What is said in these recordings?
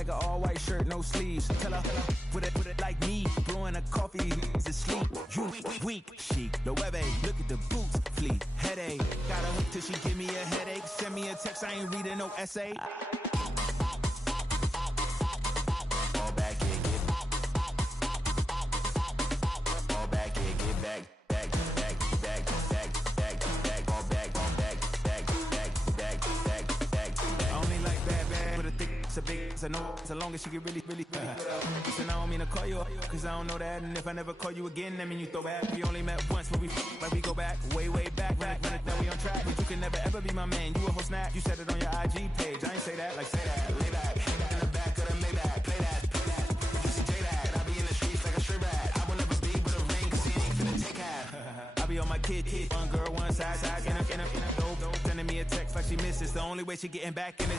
like an all-white shirt, no sleeves. Tell her, put it like me, blowing a coffee, he's asleep. You weak, chic, the web look at the boots, fleet, headache. Got a hook till she give me a headache. Send me a text, I ain't reading no essay. Fall back and get fall back and get back. It's a big, it's a no, so long as she get really put up. Listen, I don't mean to call you up, cause I don't know that. And if I never call you again, that mean you throw back. We only met once, but we go back, way back. Run it, now we on track. But you can never ever be my man. You a whole snap, you said it on your IG page. I ain't say that, like say that. Lay back, in the back of the Maybach. Play that. You see J-Dad, I be in the streets like a stray rat. I will never speak with a ring, cause he ain't finna take half. I be on my kid, one girl, one side, in a dope. Sending me a text like she misses. The only way she getting back in it.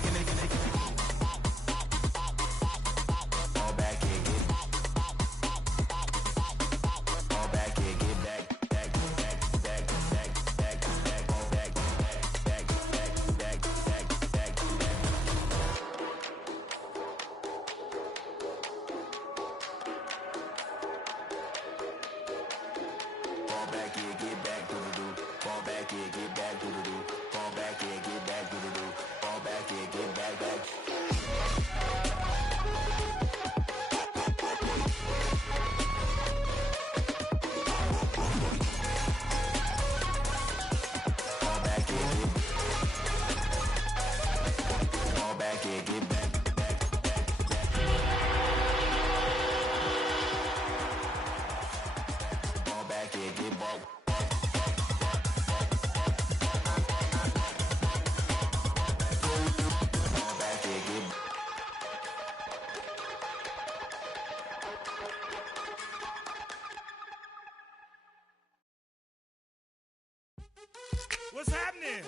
What's happening?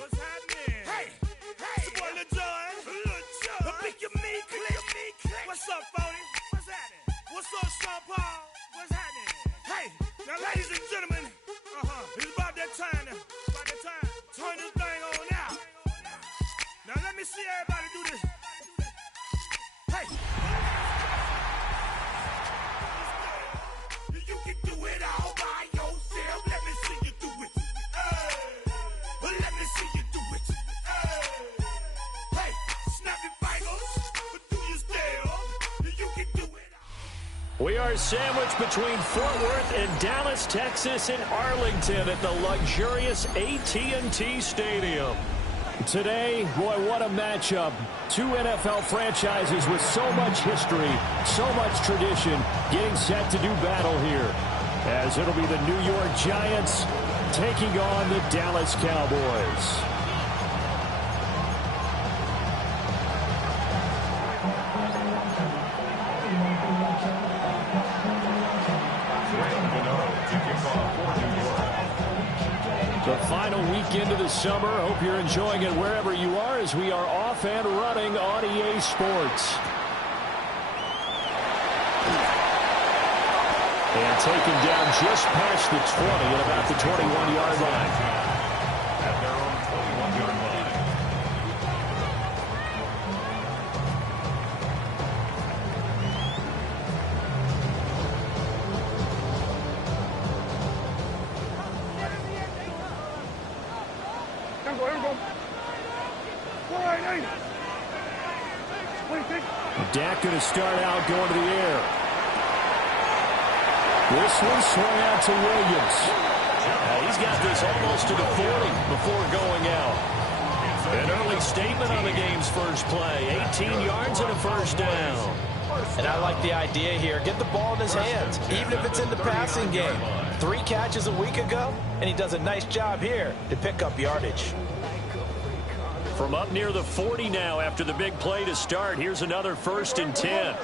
Hey! It's your boy Lil Jon. Pick your meat click. What's up, 40? What's happening? What's up, Sean Paul? What's happening? Hey! Now, ladies and gentlemen, it's about that time. Turn this thing on out. Now, let me see everybody do this. Hey! You can do it all by yourself. Let me see you do it. Let me see you do it. Hey, snap your fingers, but do you still? You can do it. We are sandwiched between Fort Worth and Dallas, Texas, and Arlington at the luxurious AT&T Stadium. Today, boy, what a matchup. Two NFL franchises with so much history, so much tradition, getting set to do battle here. As it'll be the New York Giants taking on the Dallas Cowboys. The final weekend of the summer. Hope you're enjoying it wherever you are as we are off and running on EA Sports. And taken down just past the 20 at about the 21-yard line. At their own 21-yard line. Dak going to start out going to the air. This one swung out to Williams. He's got this almost to the 40 before going out. An early statement on the game's first play. 18 yards and a first down. And I like the idea here. Get the ball in his hands, even if it's in the passing game. 3 catches a week ago, and he does a nice job here to pick up yardage. From up near the 40 now after the big play to start. Here's another 1st and 10. A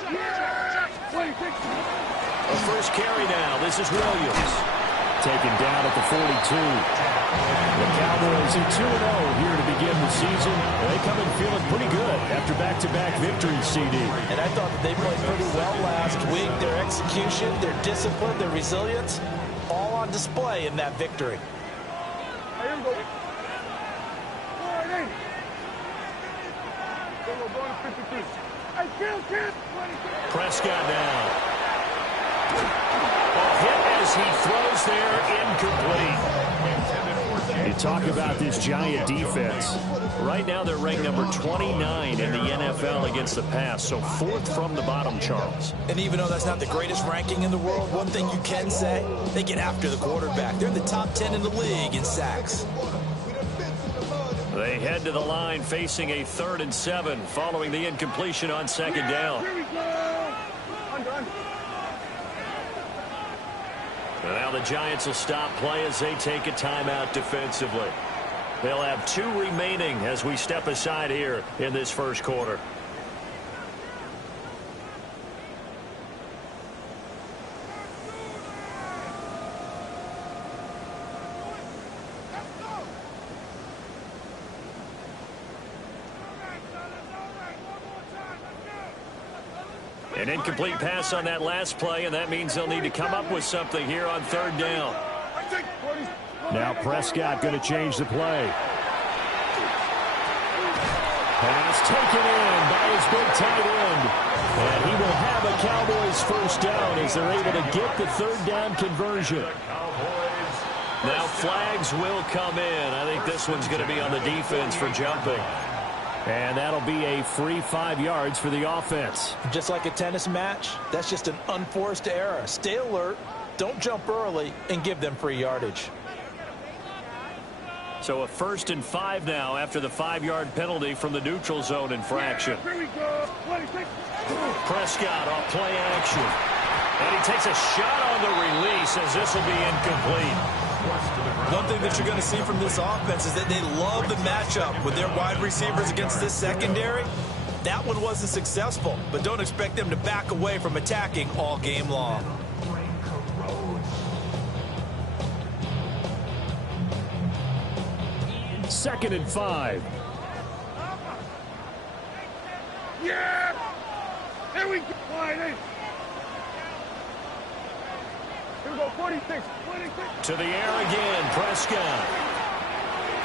first carry now. This is Williams. Taken down at the 42. The Cowboys are 2-0 here to begin the season. They come in feeling pretty good after back-to-back victories, CD. And I thought that they played pretty well last week. Their execution, their discipline, their resilience, all on display in that victory. Prescott now. A hit as he throws there, incomplete. You talk about this Giant defense. Right now they're ranked number 29 in the NFL against the pass, so 4th from the bottom, Charles. And even though that's not the greatest ranking in the world, one thing you can say, they get after the quarterback. They're in the top 10 in the league in sacks. They head to the line facing a 3rd and 7 following the incompletion on 2nd down. And now the Giants will stop play as they take a timeout defensively. They'll have 2 remaining as we step aside here in this first quarter. An incomplete pass on that last play, and that means they'll need to come up with something here on 3rd down. Now Prescott going to change the play. Pass taken in by his big tight end. And he will have a Cowboys first down as they're able to get the 3rd down conversion. Now flags will come in. I think this one's going to be on the defense for jumping. And that'll be a free 5 yards for the offense. Just like a tennis match, that's just an unforced error. Stay alert, don't jump early, and give them free yardage. So a 1st and 5 now after the 5-yard penalty from the neutral zone infraction. Prescott off play action. And he takes a shot on the release as this will be incomplete. One thing that you're going to see from this offense is that they love the matchup with their wide receivers against this secondary. That one wasn't successful, but don't expect them to back away from attacking all game long. Second and 5. Yeah! Here we go. Here we go, 46. To the air again, Prescott.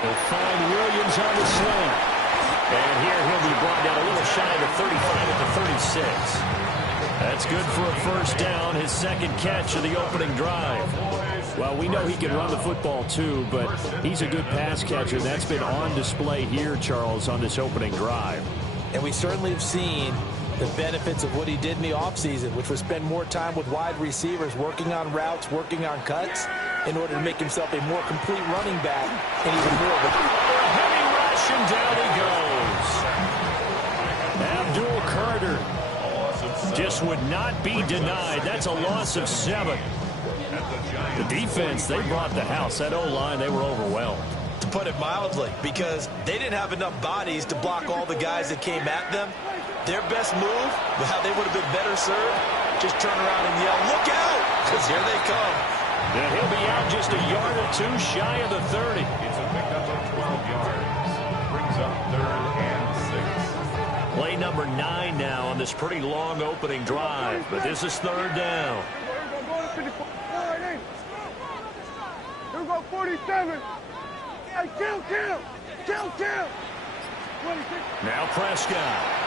They'll find Williams on the slant. And here he'll be brought down a little shy of the 35 at the 36. That's good for a first down, his 2nd catch of the opening drive. Well, we know he can run the football too, but he's a good pass catcher. That's been on display here, Charles, on this opening drive. And we certainly have seen the benefits of what he did in the offseason, which was spend more time with wide receivers, working on routes, working on cuts, in order to make himself a more complete running back and even more of a heavy rush, and down he goes. Abdul Carter just would not be denied. That's a loss of 7. The defense, they brought the house. That O-line, they were overwhelmed. To put it mildly, because they didn't have enough bodies to block all the guys that came at them. Their best move, how they would have been better served, just turn around and yell, "Look out!" Because here they come. And he'll be out just a yard or 2 shy of the 30. It's a pickup of 12 yards. Brings up 3rd and 6. Play number 9 now on this pretty long opening drive. But this is 3rd down. Here we go, 47. Hey, kill. Now Prescott.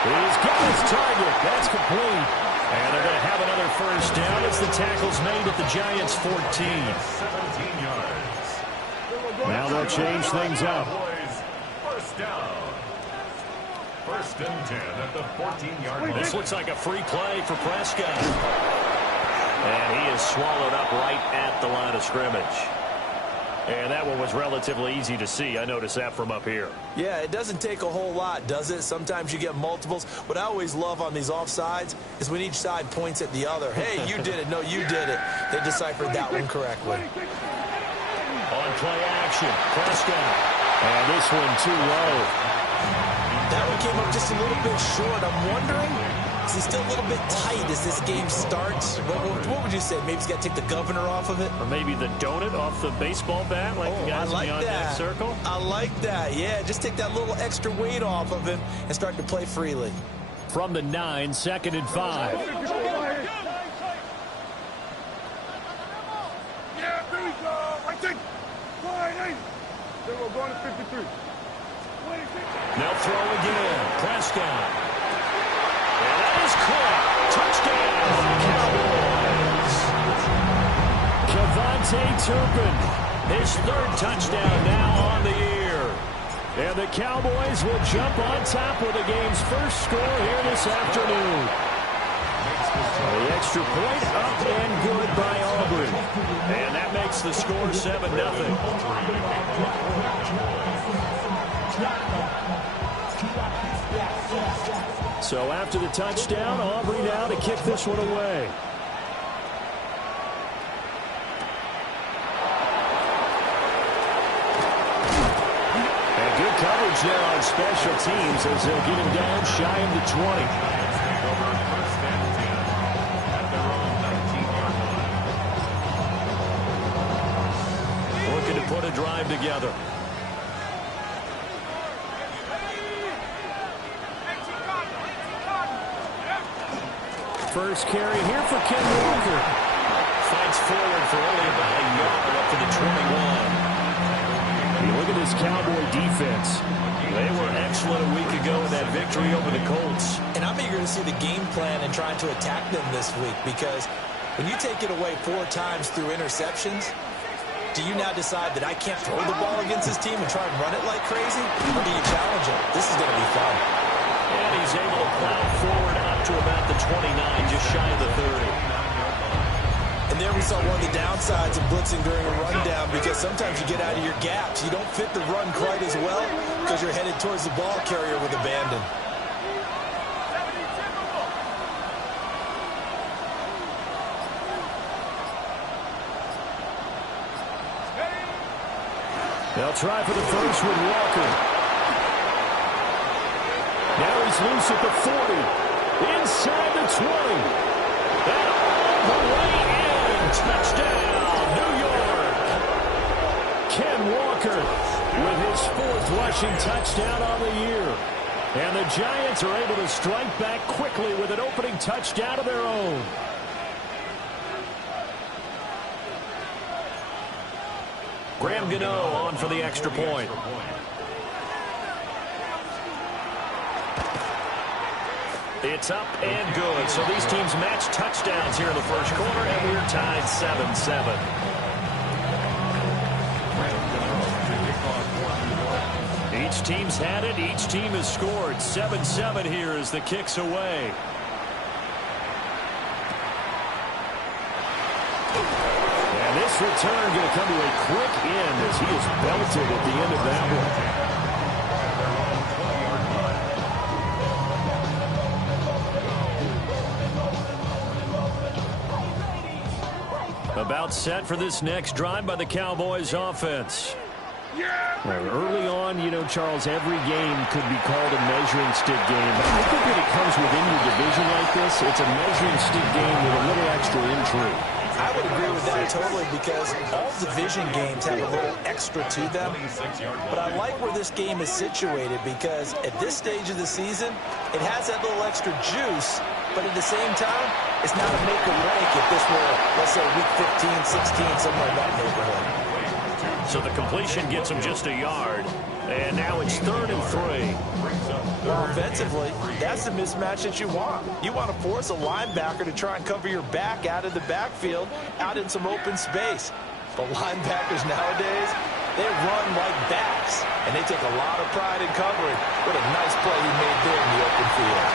He's got his target. That's complete. And they're going to have another first down as the tackle's made at the Giants' 14. 17 yards. Now they'll change things up. First down. 1st and 10 at the 14-yard line. This looks like a free play for Prescott. And he is swallowed up right at the line of scrimmage. And that one was relatively easy to see. I noticed that from up here. Yeah, it doesn't take a whole lot, does it? Sometimes you get multiples. What I always love on these offsides is when each side points at the other. Hey, you did it. No, you did it. They deciphered that one correctly. On play action, Prescott. And this one too low. That one came up just a little bit short. I'm wondering, is he still a little bit tight as this game starts? What would you say? Maybe he's got to take the governor off of it? Or maybe the donut off the baseball bat like the guys beyond that circle? I like that. Yeah, just take that little extra weight off of him and start to play freely. From the 9, 2nd and 5. Yeah, there we go. I think. Then we're going to 53. They'll throw again. Prescott. And that is caught. Touchdown, Cowboys. Kevontae Turpin, his third touchdown now on the year. And the Cowboys will jump on top with the game's first score here this afternoon. The extra point up and good by Aubrey. And that makes the score 7-0. So after the touchdown, Aubrey now to kick this one away. And good coverage there on special teams as they'll get him down shy of the 20. Looking to put a drive together. First carry here for Ken Walker. Fights forward for only about a yard up to the 21. You look at this Cowboy defense. They were excellent a week ago in that victory over the Colts. And I'm eager to see the game plan and trying to attack them this week, because when you take it away 4 times through interceptions, do you now decide that I can't throw the ball against this team and try and run it like crazy? Or do you challenge them? This is going to be fun. And he's able to plow forward up to about the 29, just shy of the 30. And there we saw one of the downsides of blitzing during a rundown, because sometimes you get out of your gaps. You don't fit the run quite as well because you're headed towards the ball carrier with abandon. They'll try for the first with Walker. Now he's loose at the 40. Inside the 20. And all the way in. Touchdown, New York. Ken Walker with his 4th rushing touchdown on the year. And the Giants are able to strike back quickly with an opening touchdown of their own. Graham Gano on for the extra point. It's up and good. So these teams match touchdowns here in the first quarter, and we're tied 7-7. Each team's had it. Each team has scored. 7-7 here as the kick's away. And this return going to come to a quick end as he is belted at the end of that one. About set for this next drive by the Cowboys offense. Well, early on, you know, Charles, every game could be called a measuring stick game. But I think when it comes within your division like this, it's a measuring stick game with a little extra intrigue. I would agree with that totally, because all division games have a little extra to them. But I like where this game is situated, because at this stage of the season, it has that little extra juice, but at the same time, it's not a make or break if this were, let's say, week 15, 16, somewhere in that neighborhood. So the completion gets him just a yard, and now it's 3rd and 3. Well, offensively, that's the mismatch that you want. You want to force a linebacker to try and cover your back out of the backfield, out in some open space. But linebackers nowadays, they run like backs, and they take a lot of pride in covering. What a nice play he made there in the open field.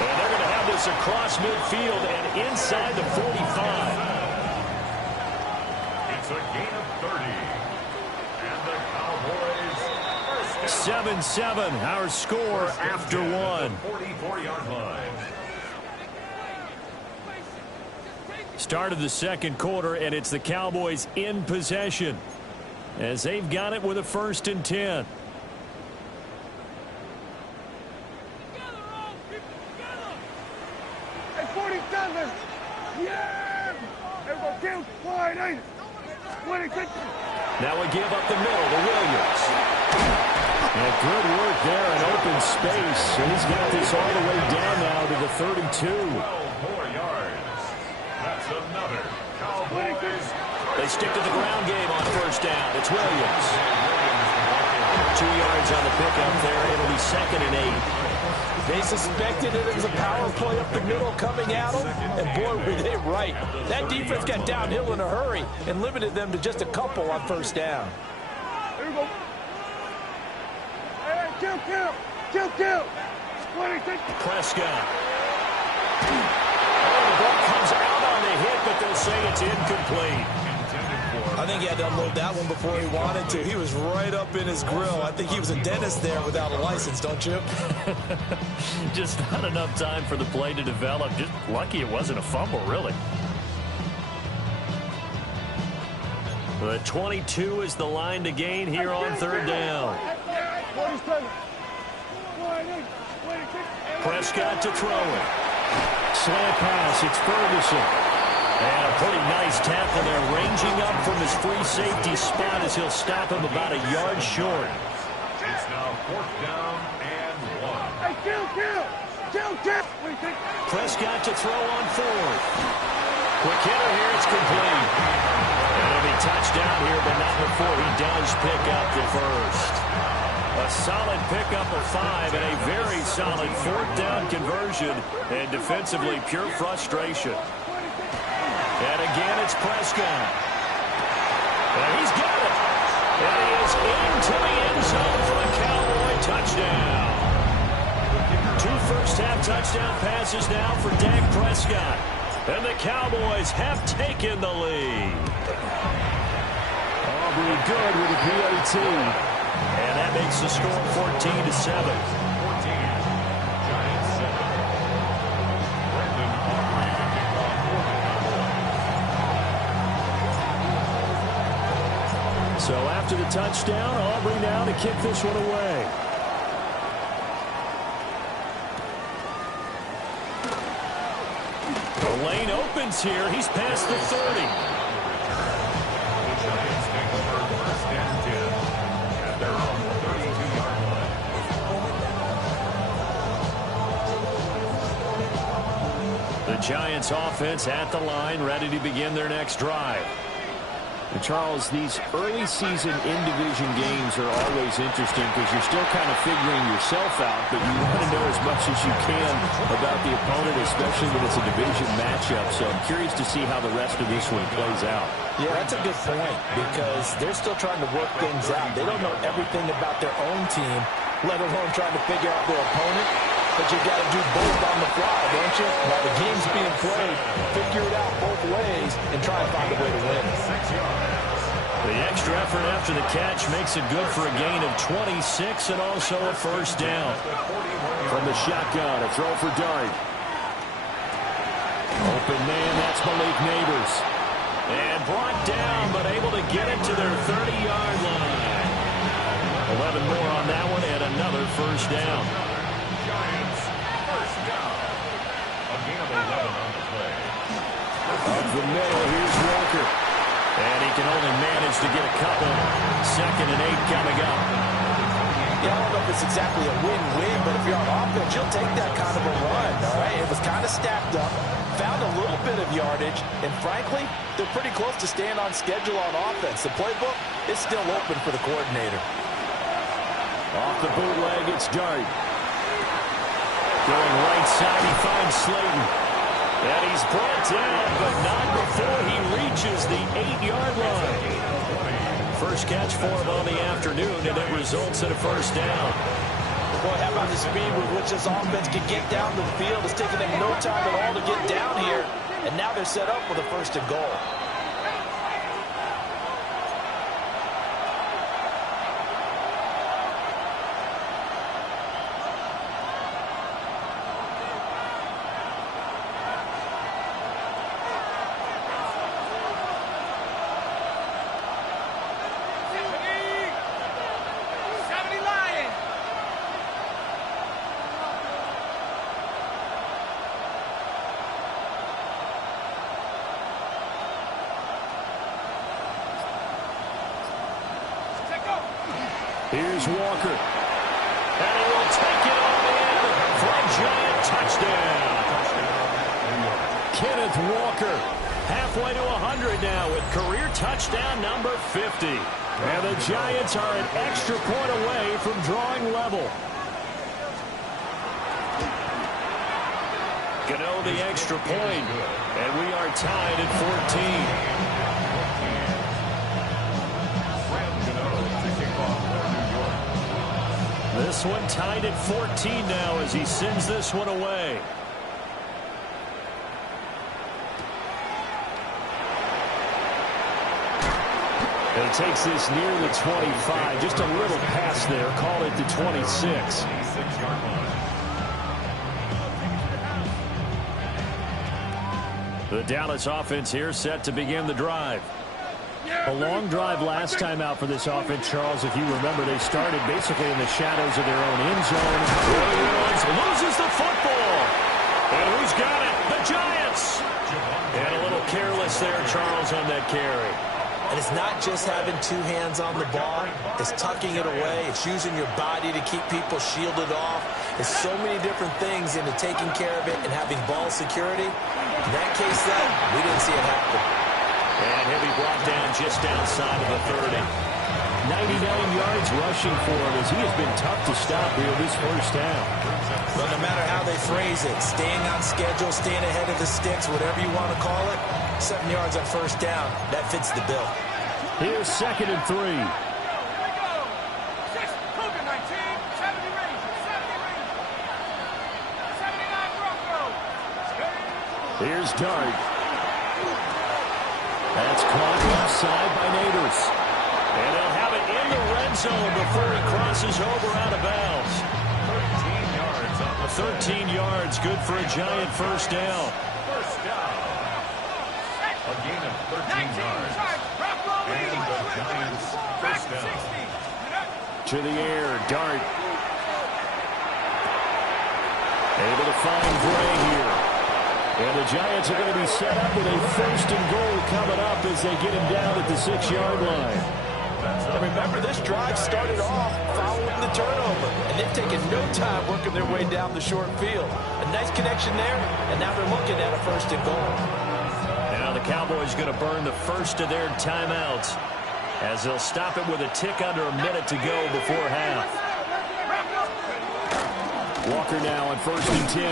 And they're going to have this across midfield and inside the 45. It's a gain of 30. And the Cowboys 7-7, our score after one. 44-yard line. Start of the second quarter, and it's the Cowboys in possession as they've got it with a 1st and 10. Hey, 47! Yeah! Everybody kill wide eight! Now we give up the middle to Williams. And good work there in open space. And he's got this all the way down now to the 32. 12 more yards. That's another Cowboys. They stick to the ground game on 1st down. It's Williams. yards on the pickup there. It'll be 2nd and 8. They suspected it was a power play up the middle coming at them, and boy, were they right. That defense got downhill in a hurry and limited them to just a couple on first down. Here we go. Hey, kill. 26. Prescott. Oh, the ball comes out on the hit, but they'll say it's incomplete. I think he had to unload that one before he wanted to. He was right up in his grill. I think he was a dentist there without a license, don't you? Just not enough time for the play to develop. Just lucky it wasn't a fumble, really. The 22 is the line to gain here on 3rd down. Prescott to throw it. Slant pass, it's Ferguson. And a pretty nice tackle there, ranging up from his free safety spot as he'll stop him about a yard short. It's now 4th down and 1. Hey, kill. Prescott to throw on 4th. Quick hitter here, it's complete. And it'll be touchdown here, but not before he does pick up the first. A solid pickup of 5 and a very solid 4th down conversion. And defensively, pure frustration. And again, it's Prescott. And he's got it. And he is into the end zone for a Cowboy touchdown. 2 first-half touchdown passes now for Dak Prescott. And the Cowboys have taken the lead. Aubrey good with a PAT. And that makes the score 14-7. So after the touchdown, Aubrey now to kick this one away. The lane opens here. He's past the 30. The Giants take over 1st and 10 at their own 32-yard line. The Giants offense at the line, ready to begin their next drive. And Charles, these early season in-division games are always interesting because you're still kind of figuring yourself out, but you want to know as much as you can about the opponent, especially when it's a division matchup. So I'm curious to see how the rest of this one plays out. Yeah, that's a good point because they're still trying to work things out. They don't know everything about their own team, let alone trying to figure out their opponent. But you got to do both on the fly, don't you? While the game's being played, figure it out both ways and try and find a way to win. 6 yards. The extra effort after the catch makes it good for a gain of 26 and also a first down. From the shotgun, a throw for Dart. Open man, that's Malik Neighbors. And brought down, but able to get it to their 30-yard line. 11 more on that one and another first down. Giants, 1st down. A gain of 11 on the play. Up the middle, here's Walker. And he can only manage to get a couple. 2nd and 8 coming up. Yeah, I don't know if it's exactly a win-win, but if you're on offense, you'll take that kind of a run, all right? It was kind of stacked up, found a little bit of yardage, and frankly, they're pretty close to staying on schedule on offense. The playbook is still open for the coordinator. Off the bootleg, it's Dart. Going right side, he finds Slayton. And he's brought down, but not before he reaches the 8-yard line. First catch for him on the afternoon, and it results in a first down. Boy, how about the speed with which this offense can get down the field? It's taken them no time at all to get down here, and now they're set up with a 1st and goal. Here's Walker. And he will take it on in for a Giant touchdown. Kenneth Walker halfway to 100 now with career touchdown number 50. And the Giants are an extra point away from drawing level. Gano the extra point, and we are tied at 14. This one tied at 14 now as he sends this one away. And he takes this near the 25. Just a little pass there. Call it the 26. The Dallas offense here set to begin the drive. A long drive last time out for this offense, Charles. If you remember, they started basically in the shadows of their own end zone. Williams loses the football. And who's got it? The Giants. And a little careless there, Charles, on that carry. And it's not just having two hands on the ball. It's tucking it away. It's using your body to keep people shielded off. There's so many different things into taking care of it and having ball security. In that case, though, we didn't see it happen. And he'll be brought down just outside of the 30. 99 yards rushing for him as he has been tough to stop here this first half. Well, no matter how they phrase it, staying on schedule, staying ahead of the sticks, whatever you want to call it, 7 yards on first down, that fits the bill. Here's 2nd and 3. Here's Dart. That's caught offside by Naders. And they'll have it in the red zone before he crosses over out of bounds. 13 yards, good for a Giant first down. First down. A gain of 13 yards. And the Giants first down. To the air, Dart. Able to find Gray here. And the Giants are going to be set up with a 1st and goal coming up as they get him down at the 6-yard line. And remember, this drive started off following the turnover, and they've taken no time working their way down the short field. A nice connection there, and now they're looking at a 1st and goal. Now the Cowboys going to burn the first of their timeouts as they'll stop it with a tick under a minute to go before half. Walker now on 1st and 10.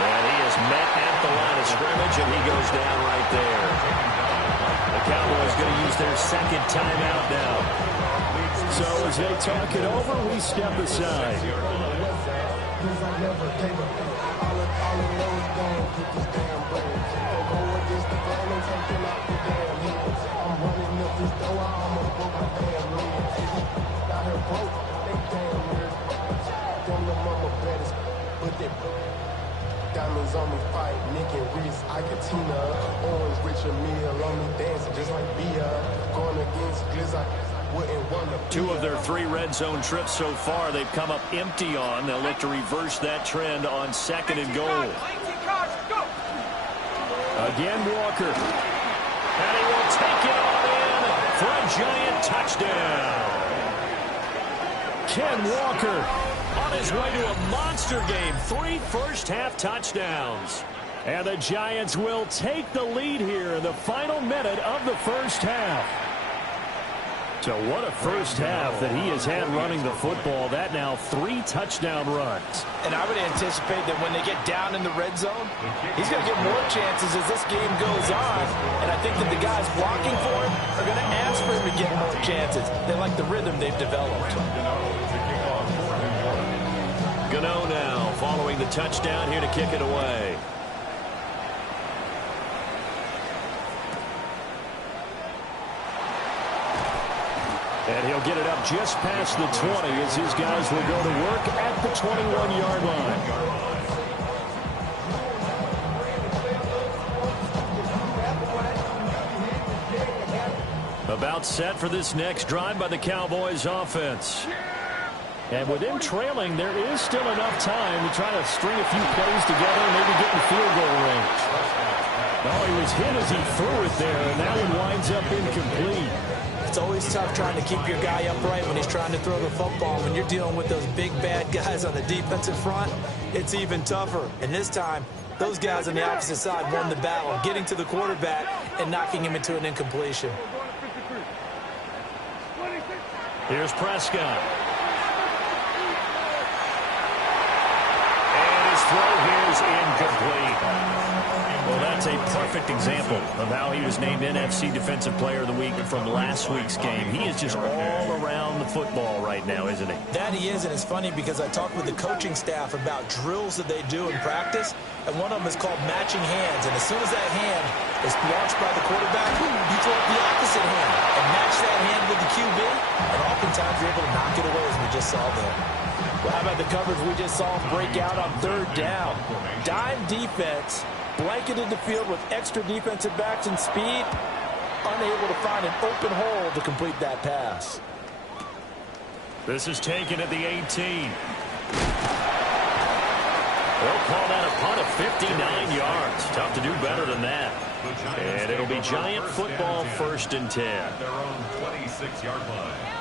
And he is met at the line of scrimmage, and he goes down right there. The Cowboys going to use their 2nd timeout now. So as they talk it over, we step aside. Diamonds on me fight, Nick and Reese, Iketina, Orange, Richard Mille on me dancing just like Bia, going against Gliss, I wouldn't want to. 2 of their 3 red zone trips so far they've come up empty on. They'll look to reverse that trend on 2nd and goal. Again, Walker. And he will take it on in for a Giant touchdown. Ken Walker on his way to a monster game. 3 first-half touchdowns. And the Giants will take the lead here in the final minute of the first half. So what a first half that he has had running the football. That now 3 touchdown runs. And I would anticipate that when they get down in the red zone, he's going to get more chances as this game goes on. And I think that the guys blocking for him are going to ask for him to get more chances. They like the rhythm they've developed. Gano now following the touchdown here to kick it away. And he'll get it up just past the 20 as his guys will go to work at the 21-yard line. About set for this next drive by the Cowboys offense. And with them trailing, there is still enough time to try to string a few plays together and maybe get in field goal range. No, he was hit as he threw it there, and that one winds up incomplete. It's always tough trying to keep your guy upright when he's trying to throw the football. When you're dealing with those big, bad guys on the defensive front, it's even tougher. And this time, those guys on the opposite side won the battle, getting to the quarterback and knocking him into an incompletion. Here's Prescott. throw here is incomplete. Well, that's a perfect example of how he was named NFC Defensive Player of the Week from last week's game. He is just all around the football right now, isn't he? That he is, and it's funny because I talked with the coaching staff about drills that they do in practice, and one of them is called matching hands. And as soon as that hand is launched by the quarterback, you throw up the opposite hand and match that hand with the QB, and oftentimes you're able to knock it away, as we just saw there. Well, how about the coverage we just saw him break out on third down? Dime defense, blanketed the field with extra defensive backs and speed, unable to find an open hole to complete that pass. This is taken at the 18. They'll call that a punt of 59 yards. Tough to do better than that. And it'll be Giant football, 1st and 10. Their own 26-yard line.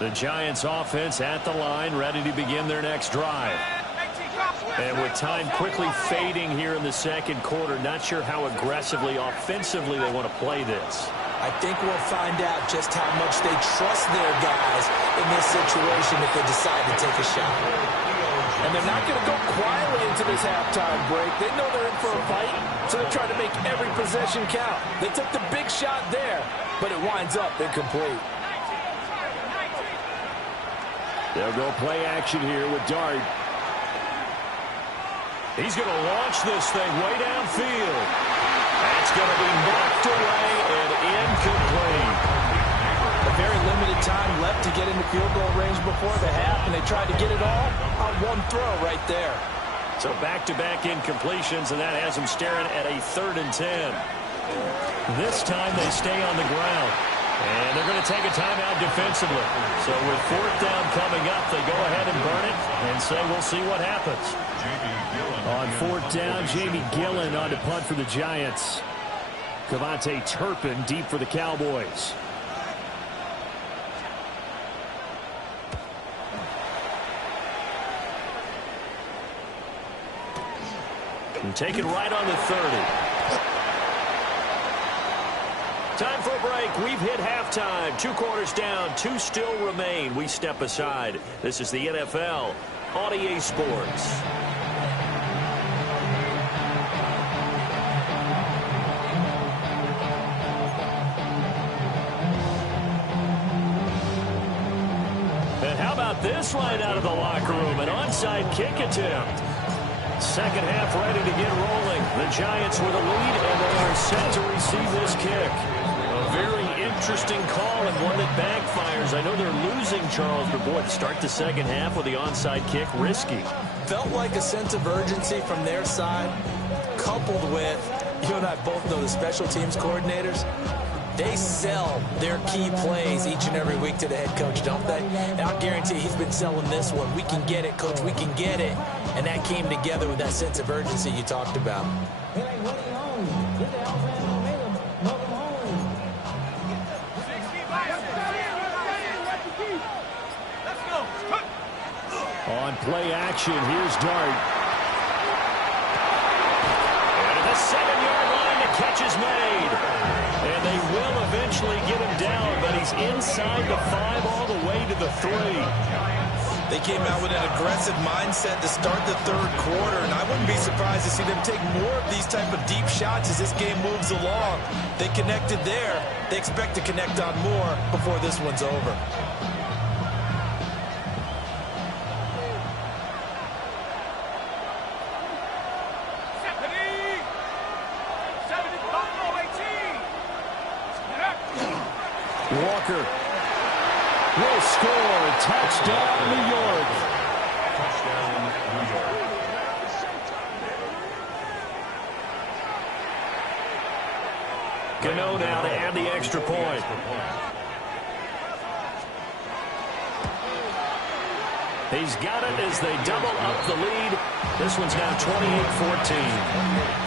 The Giants offense at the line, ready to begin their next drive. And with time quickly fading here in the second quarter, not sure how aggressively, offensively they want to play this. I think we'll find out just how much they trust their guys in this situation if they decide to take a shot. And they're not going to go quietly into this halftime break. They know they're in for a fight, so they're trying to make every possession count. They took the big shot there, but it winds up incomplete. They'll go play action here with Dart. He's going to launch this thing way downfield. That's going to be knocked away and incomplete. A very limited time left to get into field goal range before the half, and they tried to get it all on one throw right there. So back-to-back incompletions, and that has them staring at a 3rd and 10. This time they stay on the ground. And they're going to take a timeout defensively. So with 4th down coming up, they go ahead and burn it and say we'll see what happens. On 4th down, Jamie Gillen on to punt for the Giants. Cavante Turpin deep for the Cowboys. And take it right on the 30. Time for a break. We've hit halftime. 2 quarters down. 2 still remain. We step aside. This is the NFL on EA Sports. And how about this right out of the locker room? An onside kick attempt. Second half ready to get rolling. The Giants with a lead, and they are set to receive this kick. A very interesting call and one that backfires. I know they're losing, Charles, but boy, to start the second half with the onside kick, risky. Felt like a sense of urgency from their side, coupled with, you and I both know the special teams coordinators, they sell their key plays each and every week to the head coach, don't they? And I'll guarantee he's been selling this one. We can get it, coach, we can get it. And that came together with that sense of urgency you talked about. On play action, here's Dart. And at the 7-yard line, the catch is made. And they will eventually get him down, but he's inside the 5 all the way to the 3. They came out with an aggressive mindset to start the third quarter, and I wouldn't be surprised to see them take more of these type of deep shots as this game moves along. They connected there. They expect to connect on more before this one's over. Walker will score. Touchdown, New York. Touchdown, New York. Gano now to add the extra point. He's got it as they double up the lead. This one's now 28-14.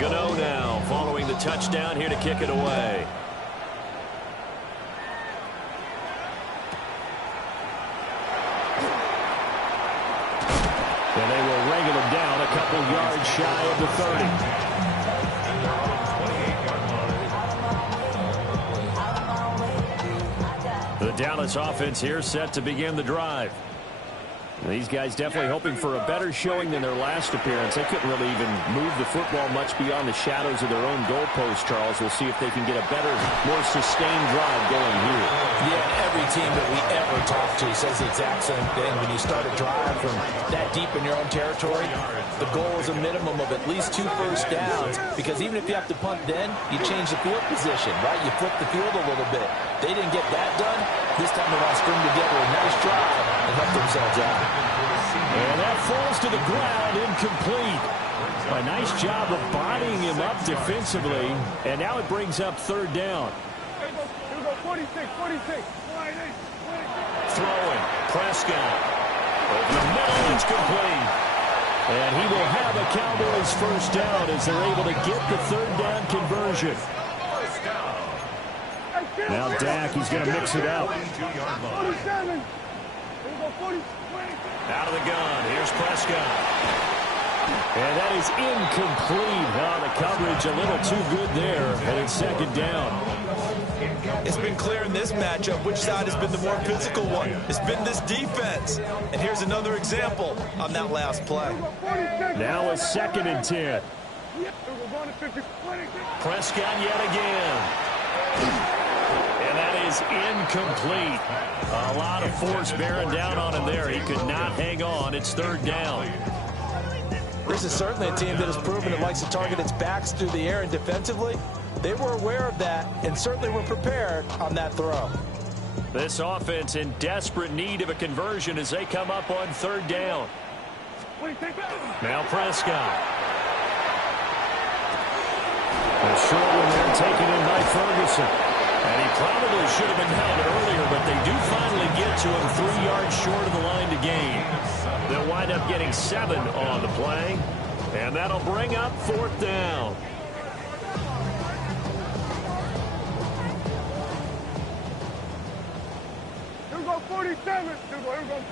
Gano now following the touchdown here to kick it away. And they will wrangle him down a couple yards shy of the 30. Dallas offense here set to begin the drive. These guys definitely hoping for a better showing than their last appearance. They couldn't really even move the football much beyond the shadows of their own goalpost, Charles. We'll see if they can get a better, more sustained drive going here. Yeah, every team that we ever talk to says the exact same thing. When you start a drive from that deep in your own territory, the goal is a minimum of at least 2 first downs, because even if you have to punt then, you change the field position, right? You flip the field a little bit. They didn't get that done. This time they want to string together a nice drive and help themselves out. And that falls to the ground, incomplete. A nice job of bodying him up defensively, and now it brings up third down. Here we go, 46. Throwing, Prescott. Over the middle, it's complete. And he will have a Cowboys first down as they're able to get the third down conversion. Now Dak, he's going to mix it up. 47. Out of the gun, here's Prescott. And that is incomplete. The coverage a little too good there, and it's second down. It's been clear in this matchup which side has been the more physical one. It's been this defense. And here's another example on that last play. Now a 2nd and 10. Prescott yet again. And that is incomplete. A lot of force bearing down on him there. He could not hang on. It's third down. This is certainly a team that has proven it likes to target its backs through the air, and defensively, they were aware of that and certainly were prepared on that throw. This offense in desperate need of a conversion as they come up on third down. Now Prescott. A short one there taken in by Ferguson. And he probably should have been held earlier, but they do finally get to him 3 yards short of the line to gain. They'll wind up getting 7 on the play, and that'll bring up fourth down. Here we go, 47. Here we go,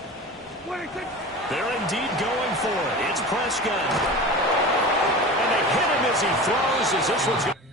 26. They're indeed going for it. It's Prescott. And they hit him as he throws, as this one's going to